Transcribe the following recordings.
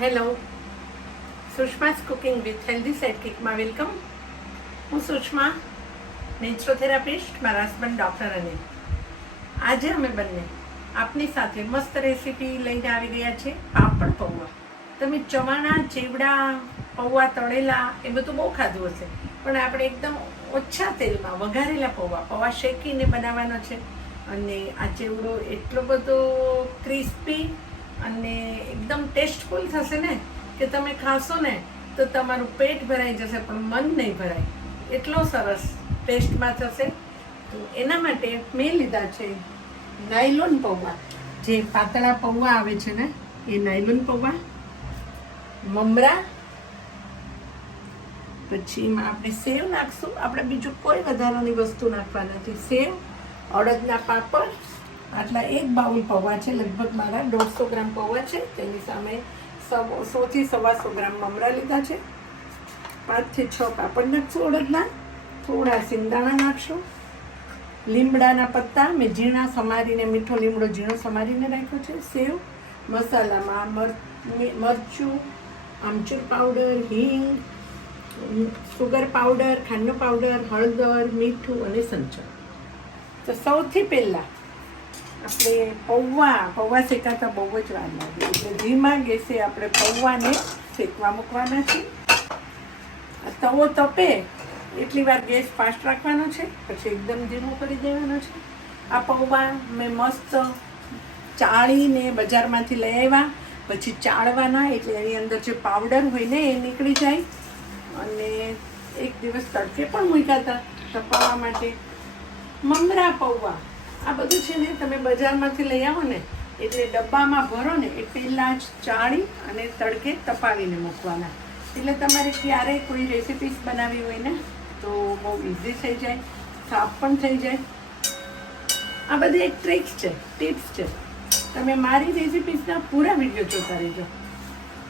Hello, સુષ્મા's cooking with healthy સાઇડકિકમાં welcome. હું સુષ્મા, નેચરોથેરાપિસ્ટ, મારા હસબન્ડ ડૉક્ટર અનિલ. આજે અમે બંને આપની સાથે મસ્ત રેસીપી લઈને આવી ગયા છે, પાપડ પૌવા. તમે ચવાણા, ચેવડા, પૌવા તળેલા એ બધું બહુ ખાધું હશે, પણ આપણે એકદમ ઓછા તેલમાં વઘારેલા પૌવા શેકીને બનાવવાનો છે. અને આ ચેવડો એટલો બધો ક્રિસ્પી અને એકદમ ટેસ્ટફુલ થશે ને કે તમે ખાશો ને તો તમારું પેટ ભરાઈ જશે પણ મન નહીં ભરાય, એટલો સરસ ટેસ્ટમાં થશે. તો એના માટે મેં લીધા છે નાયલોન પૌવા, જે પાતળા પૌવા આવે છે ને એ નાયલોન પૌવા, મમરા, પછી એમાં આપણે સેવ નાખશું. આપણે બીજું કોઈ વધારાની વસ્તુ નાખવા નથી. સેવ, અડદના પાપડ, આટલા એક બાઉલ પૌવા છે. લગભગ મારા 150 ગ્રામ પૌવા છે. તેની સામે 100 થી 125 ગ્રામ મમરા લીધા છે. 5 થી 6 પાપડ નાખશું અડદના, થોડા સિંગદાણા નાખશું, લીમડાના પત્તા મેં ઝીણા સમારીને, મીઠો લીમડો ઝીણો સમારીને રાખ્યો છે. સેવ, મસાલામાં મરચું, આમચૂર પાવડર, હિંગ, સુગર પાવડર, ખાંડનો પાવડર, હળદર, મીઠું અને સંચળ. તો સૌથી પહેલાં આપણે પૌવા શેકાતા બહુ જ વાર લાગે, એટલે ધીમા ગેસે આપણે પૌવાને શેકવા મૂકવાના છે. તવો તપે એટલી વાર ગેસ ફાસ્ટ રાખવાનો છે, પછી એકદમ ધીમો કરી દેવાનો છે. આ પૌવા મેં મસ્ત ચાળીને બજારમાંથી લઈ આવ્યા, પછી ચાળવાના એટલે એની અંદર જે પાવડર હોય ને એ નીકળી જાય. અને એક દિવસ તડકે પણ મૂક્યા હતા તપાવવા માટે. મમરા પૌવા આ બધું છે ને તમે બજારમાંથી લઈ આવો ને એટલે ડબ્બામાં ભરો ને એ પહેલાં જ ચાળી અને તડકે તપાવીને મૂકવાના, એટલે તમારે ક્યારેય કોઈ રેસિપીસ બનાવી હોય ને તો બહુ ઇઝી થઈ જાય, સાફ પણ થઈ જાય. આ બધી એક ટ્રિક્સ છે, ટિપ્સ છે. તમે મારી રેસિપીસના પૂરા વિડીયો જોતા રહેજો.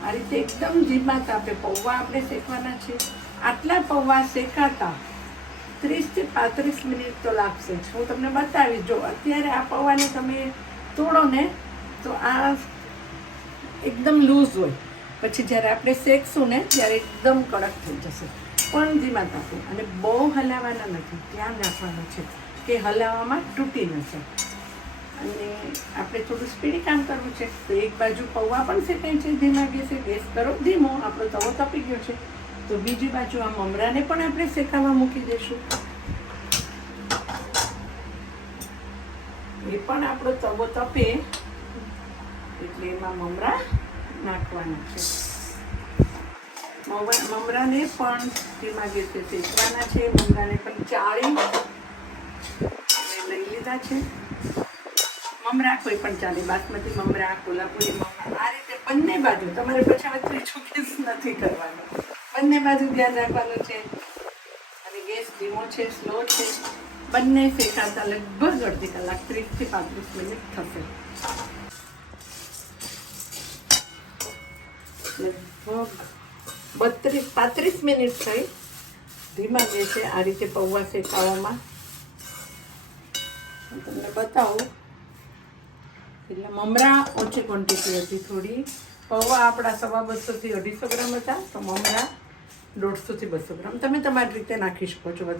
આ રીતે એકદમ ધીમા તાપે પૌવા આપણે શેકવાના છે. આટલા પૌવા શેકાતા 30 થી 35 મિનિટ તો લાગશે જ. હું તમને બતાવીશ. જો અત્યારે આ પૌવાને તમે તોડો ને તો આ એકદમ લૂઝ હોય, પછી જ્યારે આપણે શેકશું ને ત્યારે એકદમ કડક થઈ જશે. પણ ધીમા તાપે અને બહુ હલાવવાના નથી, ધ્યાન રાખવાનું છે કે હલાવવામાં તૂટી ન જાય. અને આપણે થોડું સ્પીડી કામ કરવું છે તો એક બાજુ પૌવા પણ શેકાય છે ધીમા ગેસે. ગેસ કરો ધીમો, આપણો તવો તપી ગયો છે. તો બીજી બાજુ આ મમરાને પણ આપણે શેકાવા મૂકી દઈશું. એ પણ આપણો તવો તપે એટલે એમાં મમરા નાખવાના છે. મમરાને પણ ધીમા ગેસે શેકવાના છે. મમરાને પણ ચાળી લઈ લીધા છે. મમરા કોઈ પણ ચાલે, બાસમતી મમરા, કોલ્હાપુરી મમરા, આ રીતે બંને બાજુ. તમારે પછી હવે ત્રીજો ગેસ નથી કરવાનો, બંને બાજુ ધ્યાન રાખવાનું છે. અને ગેસ ધીમો છે, સ્લો છે. બંને શેકાતા લગભગ અડધી કલાક 30 થી 35 મિનિટ થશે. લગભગ 35 મિનિટ થઈ ધીમા ગેસે આ રીતે પૌવા શેકાવામાં. હું તમને બતાવું. એટલે મમરા ઓછી ક્વોન્ટિટી હતી થોડી. પૌવા આપણા 250 થી 250 ગ્રામ હતા, તો મમરા 150 થી 200 ગ્રામ. તમે તમારી રીતે નાખી શકો છો.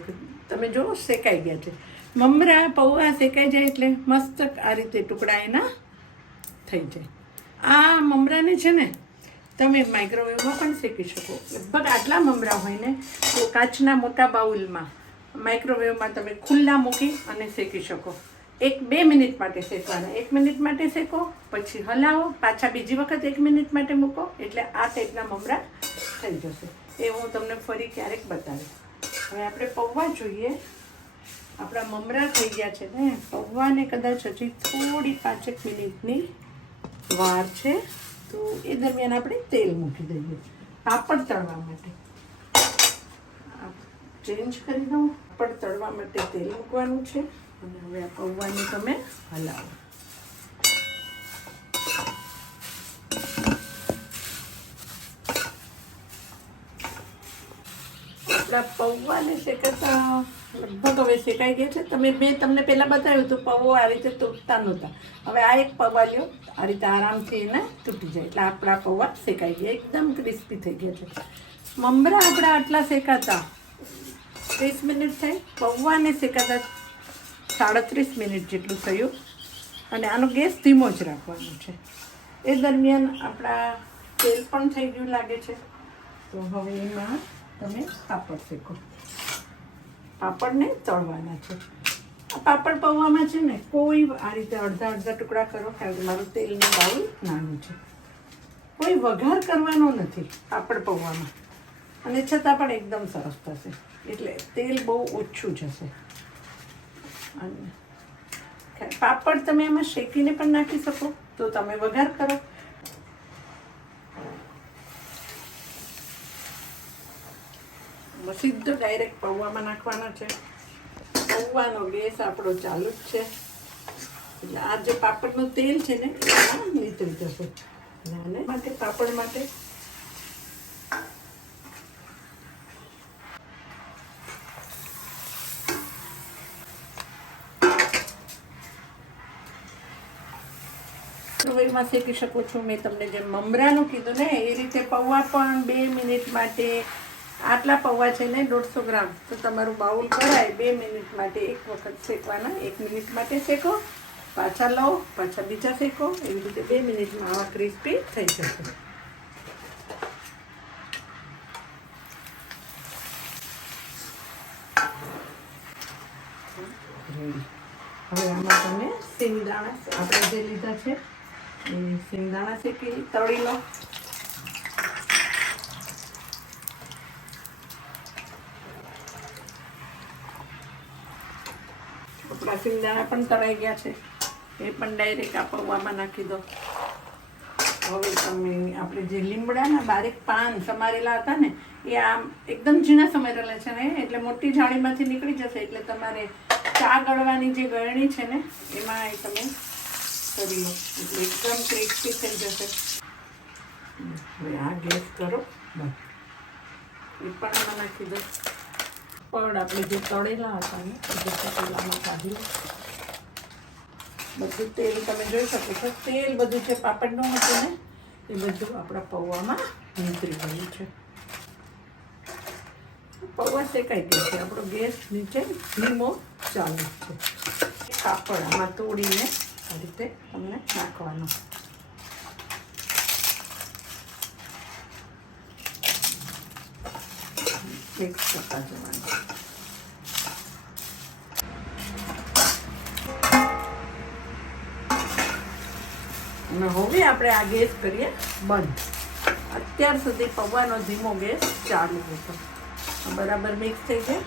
તમે જો શેકાઈ ગયા છે મમરા. પૌવા શેકાઈ જાય એટલે મસ્ત આ રીતે ટુકડા એના થઈ જાય. આ મમરાને છે ને તમે માઇક્રોવેવમાં પણ શેકી શકો. લગભગ આટલા મમરા હોય ને તો કાચના મોટા બાઉલમાં માઇક્રોવેવમાં તમે ખુલ્લા મૂકી અને શેકી શકો. 1-2 મિનિટ માટે શેકવાના. 1 મિનિટ માટે શેકો, પછી હલાવો, પાછા બીજી વખત 1 મિનિટ માટે મૂકો, એટલે આ ટાઈપના મમરા થઈ જશે. એ હું તમને ફરી ક્યારેક બતાવીશ. હવે આપણે પૌવા જોઈએ. આપણા મમરા થઈ ગયા છે ને, પૌવાને કદાચ હજી થોડી 5-1 મિનિટની વાર છે. તો એ દરમિયાન આપણે તેલ મૂકી દઈએ પાપડ તળવા માટે. ચેન્જ કરી દઉં. પાપડ તળવા માટે તેલ મૂકવાનું છે. અને હવે આ પૌવાને તમે હલાવો. આપણા પૌવાને શેકાતા લગભગ હવે શેકાઈ ગયા છે. તમને પહેલાં બતાવ્યું હતું પૌવો આ રીતે તૂટતા નહોતા. હવે આ એક પૌવા લ્યો, આ રીતે આરામથી એને તૂટી જાય. એટલે આપણા પૌવા શેકાઈ ગયા, એકદમ ક્રિસ્પી થઈ ગયા છે. મમરા આપણા આટલા શેકાતા 30 મિનિટ થઈ, પૌવાને શેકાતા 37 મિનિટ જેટલું થયું. અને આનો ગેસ ધીમો જ રાખવાનો છે. એ દરમિયાન આપણા તેલ પણ થઈ ગયું લાગે છે. તો હવે એમાં તમે પાપડ શેકો. પાપડને તળવાના છે. આ પાપડ પૌવામાં છે ને કોઈ આ રીતે અડધા ટુકડા કરો, કારણ કે મારું તેલનું બાઉલ નાનું છે. કોઈ વઘાર કરવાનો નથી પાપડ પૌવામાં, અને છતાં પણ એકદમ સરસ થશે. એટલે તેલ બહુ ઓછું જશે. અને પાપડ તમે એમાં શેકીને પણ નાખી શકો, તો તમે વઘાર કરો. સીધો ડાયરેક્ટ પૌવામાં નાખવાના છે. પૌવાનો ગેસ આપણો ચાલુ જ છે. એટલે આ જે પાપડનું તેલ છે ને એમાં નીતરી જશે. અને માટે પાપડ માટે એમાં શેકી શકો છો. મેં તમને જેમ મમરાનું કીધું ને એ રીતે પૌવા પણ 2 મિનિટ માટે. આટલા પૌવા છે ને 150 ગ્રામ, તો તમારું બાઉલ ભરાય 2 મિનિટ માટે એક વખત શેકવાના. 1 મિનિટ માટે શેકો, પાછા લો, પાછા બીજા શેકો. એવી રીતે 2 મિનિટમાં આવા ક્રિસ્પી થઈ જશે. હવે આમાં તમે સિંગદાણા આપણે જે લીધા છે એ સિંગદાણા શેકી તળી લો. આપણા સિંગદાણા પણ તળાઈ ગયા છે, એ પણ ડાયરેક્ટ આ પૌવામાં નાખી દો. હવે તમે આપણે જે લીમડાના બારીક પાન સમારેલા હતા ને એ આમ એકદમ ઝીણા સમારેલા છે ને, એટલે મોટી જાળીમાંથી નીકળી જશે. એટલે તમારે ચા ગળવાની જે ગળણી છે ને એમાં એ તમે કરી લો, એટલે એકદમ ક્રિસ્પી થઈ જશે. હવે આ ગેસ કરો, બસ એ પણ એમાં નાખી દો. પણ આપણે જે તળેલા હતા ને એ પેલામાં કાઢી લો. બધું તેલ તમે જોઈ શકો છો, તેલ બધું જે પાપડનું હતું ને એ બધું આપણા પૌવામાં નીતરી ગયું છે. પૌવા શેકાઈ ગયો છે. આપણો ગેસ નીચે ધીમો ચાલુ છે. કાપડ આમાં તોડીને આ રીતે તમને નાખવાનો. મિક્સ કરતા જવાનું. અને હવે આપણે આ ગેસ કરીએ બંધ. અત્યાર સુધી પૌવાનો ધીમો ગેસ ચાલુ હતો. બરાબર મિક્સ થઈ ગયા.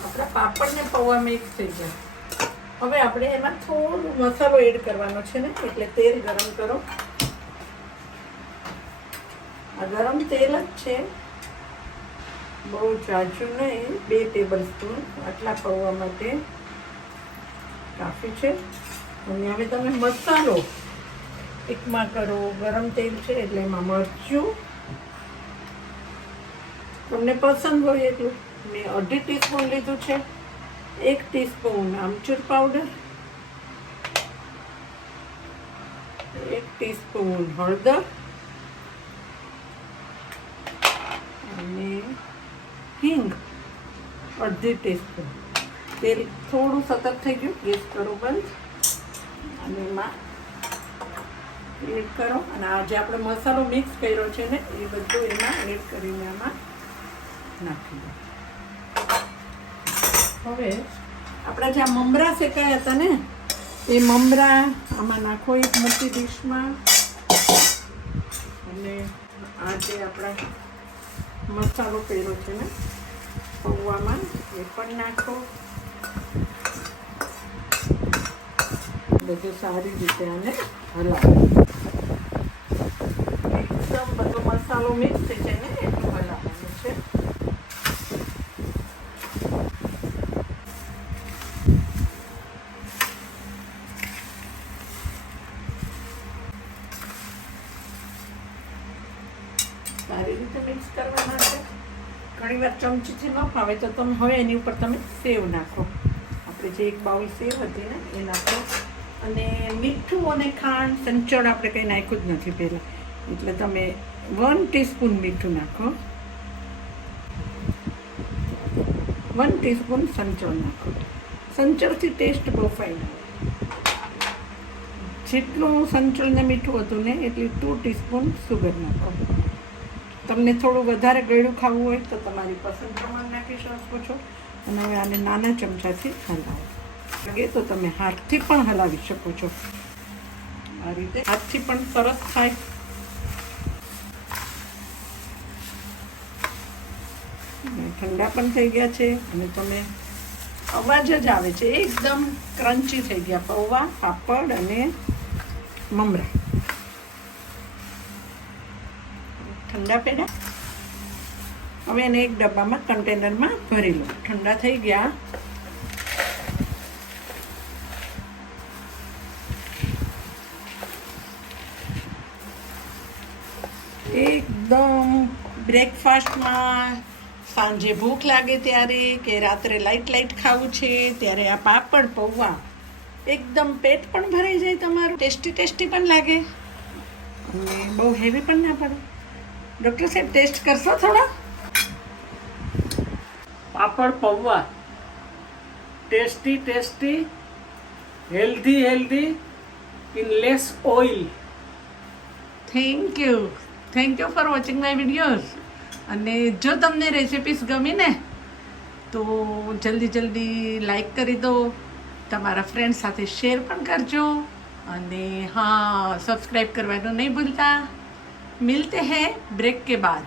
આપણા પાપડ ને પૌવા મિક્સ થઈ ગયા. હવે આપણે એમાં થોડો મસાલો એડ કરવાનો છે ને, એટલે તેલ ગરમ કરો. આ ગરમ તેલ જ છે, બહુ જાજુ નહીં, 2 ટેબલ સ્પૂન. આટલા પૌવા માટે કાફી છે. અને હવે તમે મસાલો એકમાં કરો. ગરમ તેલ છે એટલે એમાં મરચું તમને પસંદ હોય એટલું. મેં 1/2 ટીસ્પૂન લીધું છે. 1 ટીસ્પૂન આમચૂર પાવડર, 1 ટીસ્પૂન હળદર અને હિંગ 1/2 ટીસ્પૂન. તેલ થોડું સતત થઈ ગયું, ગેસ કરો બંધ. અને એમાં એડ કરો. અને આ જે આપણે મસાલો મિક્સ કર્યો છે ને એ બધું એમાં એડ કરીને આમાં નાખી દો. હવે આપણા જે આ મમરા શેકાયા હતા ને એ મમરા આમાં નાખો એક મોટી ડીશમાં. અને આ જે આપણા મસાલો કર્યો છે ને પૌવામાં એ પણ નાખો. બધું સારી રીતે આને હલાવો. એકદમ બધો મસાલો મિક્સ થઈ જાય ને એટલું હલાવવાનું છે. સારી રીતે મિક્સ કરવાના છે. ઘણીવાર ચમચીથી ન ફાવે તો તમે હવે એની ઉપર તમે સેવ નાખો. આપણે જે એક બાઉલ સેવ હતી ને એ નાખો. અને મીઠું અને ખાંડ સંચળ આપણે કંઈ નાખ્યું જ નથી પહેલાં, એટલે તમે 1 ટીસ્પૂન મીઠું નાખો, 1 ટીસ્પૂન સંચળ નાખો. સંચળથી ટેસ્ટ બહુ ફાઇન આવે. જેટલું સંચળ ને મીઠું હતું ને એટલી 2 ટીસ્પૂન સુગર નાખો. તમને થોડું વધારે ગળ્યું ખાવું હોય તો તમારી પસંદ પ્રમાણે નાખી શકો છો. અને હવે આને નાના ચમચાથી હલાવો. લાગે તો તમે હાથથી પણ હલાવી શકો છો. આ રીતે હાથથી પણ સરસ થાય. ઠંડા પણ થઈ ગયા છે અને તમે અવાજ જ આવે છે, એકદમ ક્રન્ચી થઈ ગયા પૌવા, પાપડ અને મમરા. ઠંડા પેડા હવે એને એક ડબ્બામાં કન્ટેનરમાં ભરી લો. ઠંડા થઈ ગયા. એકદમ બ્રેકફાસ્ટમાં સાંજે ભૂખ લાગે ત્યારે કે રાત્રે લાઇટ ખાવું છે ત્યારે આ પાપડ પૌવા એકદમ પેટ પણ ભરાઈ જાય તમારું. ટેસ્ટી પણ લાગે અને બહુ હેવી પણ ના પડે. ડૉક્ટર સાહેબ ટેસ્ટ કરશો થોડા? પાપડ પૌવા tasty, healthy in less oil. Thank you for watching my videos. અને જો તમને રેસિપીસ ગમી ને તો જલ્દી લાઈક કરી દો, તમારા ફ્રેન્ડ સાથે શેર પણ કરજો અને હા સબસ્ક્રાઈબ કરવાનું નહીં ભૂલતા. મિલતે હૈ બ્રેક કે બાદ.